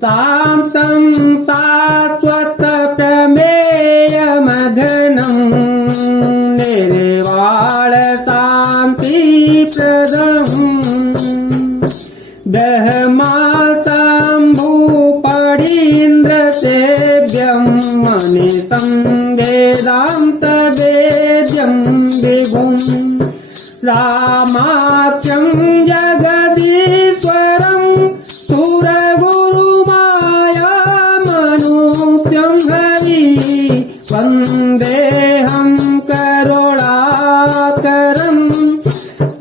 शान्तं शाश्वतप्रमेयमघनं निर्वाणशान्तिप्रदम् ब्रह्माताम्बूपरीन्द्रसेव्यं मनितं वेदान्तवेद्यं विभुम् रामाख्यं जगदीश्वरं सुरगुरुमायामनूप्यं हरि वन्देऽहं करुणाकरं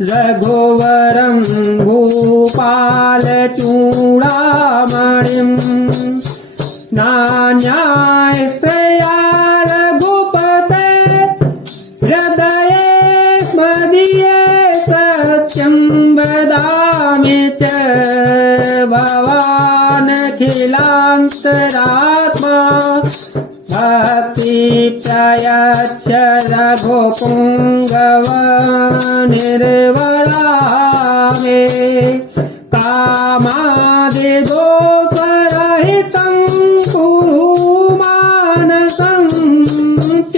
रघुवरं भूपालचूडामणिं नान्यायत्रया रघुपते हृदये मदीये सत्यं वदामि च भवानखिलान्तरात्मा भक्तिप्रयच्छ रघुपुङ्गव निर्वरा मे कामादिदोषरहितं कुरु मानसं च।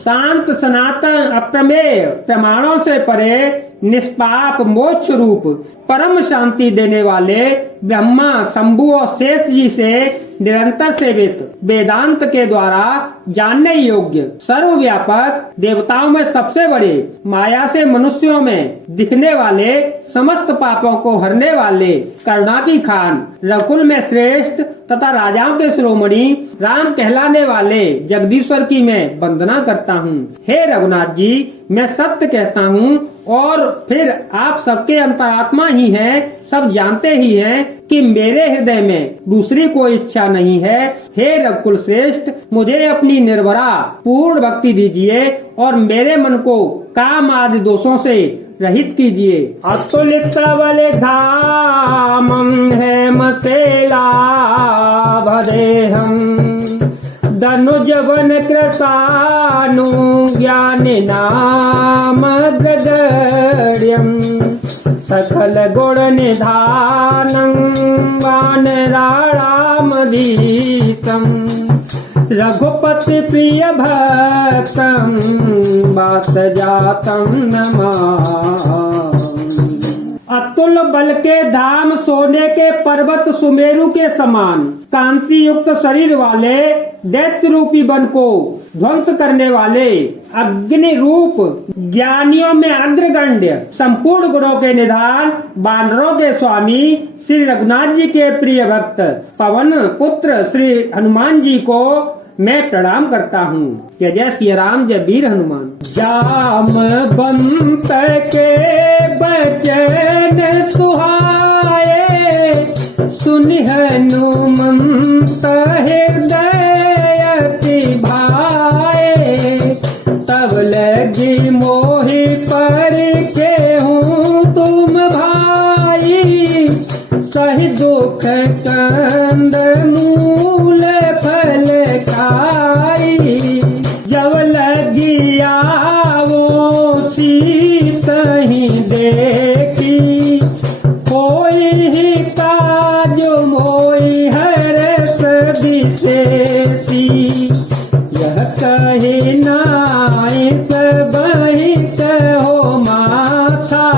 शांत सनातन अप्रमेय प्रमाणों से परे निष्पाप मोक्ष रूप परम शांति देने वाले ब्रह्मा शंभु और शेष जी से निरंतर सेवित वेदांत के द्वारा जानने योग्य सर्वव्यापक देवताओं में सबसे बड़े माया से मनुष्यों में दिखने वाले समस्त पापों को हरने वाले करुणा की खान रघुकुल में श्रेष्ठ तथा राजाओं के शिरोमणि राम कहलाने वाले जगदीश्वर की मैं वंदना करता हूँ। हे रघुनाथ जी, मैं सत्य कहता हूँ और फिर आप सबके अंतरात्मा ही हैं, सब जानते ही हैं कि मेरे हृदय में दूसरी कोई इच्छा नहीं है। हे रघुकुल श्रेष्ठ, मुझे अपनी निर्भरा पूर्ण भक्ति दीजिए और मेरे मन को काम आदि दोषों से रहित कीजिए। अतुलित सबल धामं हेमशैलाभदेहं धनुजवन कृशानु ज्ञानिनामग्रगण्यं सकल गुण निधानं वानराणामधीतं रघुपति प्रिय भक्तं वातजातं नमामि। अतुल बल के धाम सोने के पर्वत सुमेरु के समान कांति युक्त शरीर वाले दैत्य रूपी वन को ध्वंस करने वाले अग्नि रूप ज्ञानियों में अग्रगण्य संपूर्ण गुणों के निधान बानरों के स्वामी श्री रघुनाथ जी के प्रिय भक्त पवन पुत्र श्री हनुमान जी को मैं प्रणाम करता हूँ। जय जय श्री राम, जय वीर हनुमान। जामवंत के बचन सुहाए सुनि हनुमंत हृदय अति भाए तब लगी मोहि पर केहूँ तुम भाई सही दुख कंद मूल फल खाई जब लगी आवो सीतहि देखी कोई ही काज मोहि हरस विशेषी यह कही नाई बहित हो माथा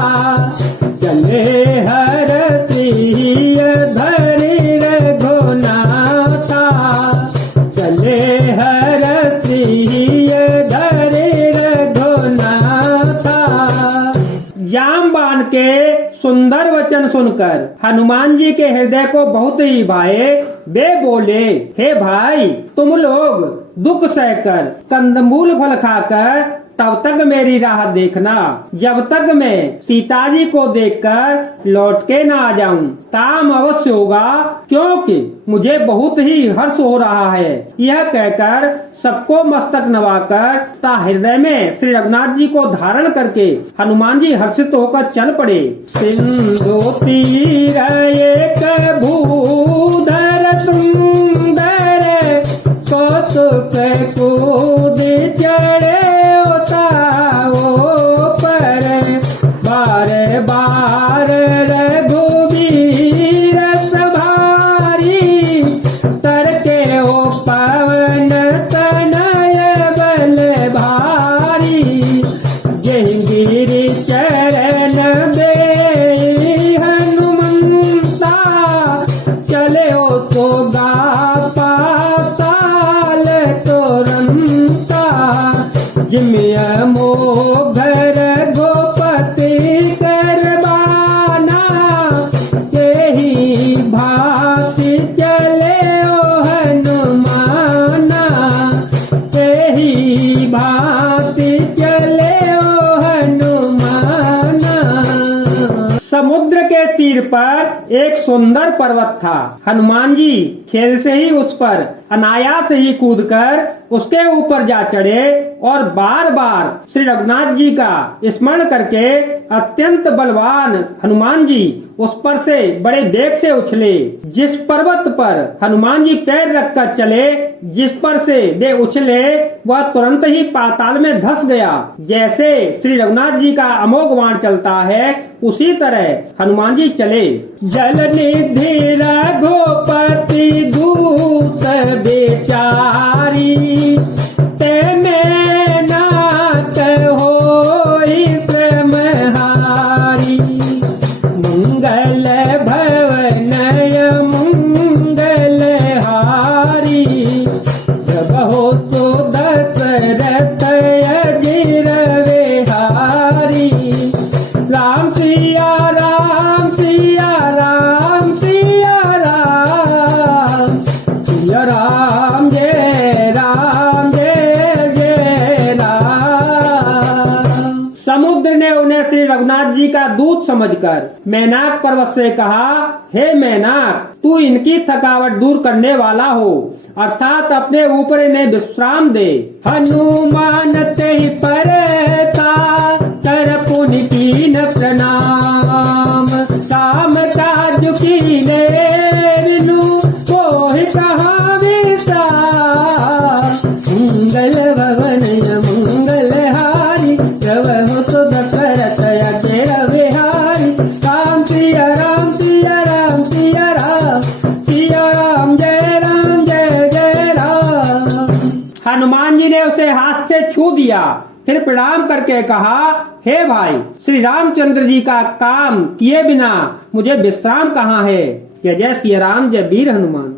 चले हर प्रिय धरि रघुनाथा चले हर प्रिय धरि रघुनाथा। जामबान के सुंदर वचन सुनकर हनुमान जी के हृदय को बहुत ही भाए। वे बोले, हे भाई, तुम लोग दुख सहकर कंदमूल फल खाकर तब तक मेरी राह देखना जब तक मैं सीताजी को देखकर लौट के न आ जाऊं। काम अवश्य होगा क्योंकि मुझे बहुत ही हर्ष हो रहा है। यह कहकर सबको मस्तक नवाकर ता हृदय में श्री रघुनाथ जी को धारण करके हनुमान जी हर्षित होकर चल पड़े। सिंधु तीर एक भूधर सुंदर कौतुक कूद चढ़े पर बार बार रघुवीर एक सुंदर पर्वत था। हनुमान जी खेल से ही उस पर अनायास ही कूदकर उसके ऊपर जा चढ़े और बार बार श्री रघुनाथ जी का स्मरण करके अत्यंत बलवान हनुमान जी उस पर से बड़े वेग से उछले। जिस पर्वत पर हनुमान जी पैर रखकर चले, जिस पर से वे उछले, वह तुरंत ही पाताल में धंस गया। जैसे श्री रघुनाथ जी का अमोघ बाण चलता है, उसी तरह हनुमान जी चले। जल निधि रघुपति दूत बेचारी, ते में नाथ होई श्रमहारी। मंगल भवनय मंगल हारी, प्रभो सुदशरथ अजिर विहारी। राम सिया राम सिया राम सिया राम, सिया राम जय जय राम। समुद्र ने उन्हें श्री रघुनाथ जी का दूत समझकर मैनाक पर्वत से कहा, हे मैनाक, तू इनकी थकावट दूर करने वाला हो, अर्थात अपने ऊपर इन्हें विश्राम दे। हनुमान ते परता कर पुनि कीन प्रणाम, काम काज कीने रिनु कोहि कहा विसार। मंगल भवन मंगल हारी, प्रभु सुध करत अजिर विहारी। राम सिया राम सिया राम सिया राम, सिया राम जय राम। हनुमान जी ने उसे हाथ से छू दिया, फिर प्रणाम करके कहा, हे भाई, श्री रामचंद्र जी का काम किए बिना मुझे विश्राम कहाँ है। जय जय श्री राम, जय वीर हनुमान।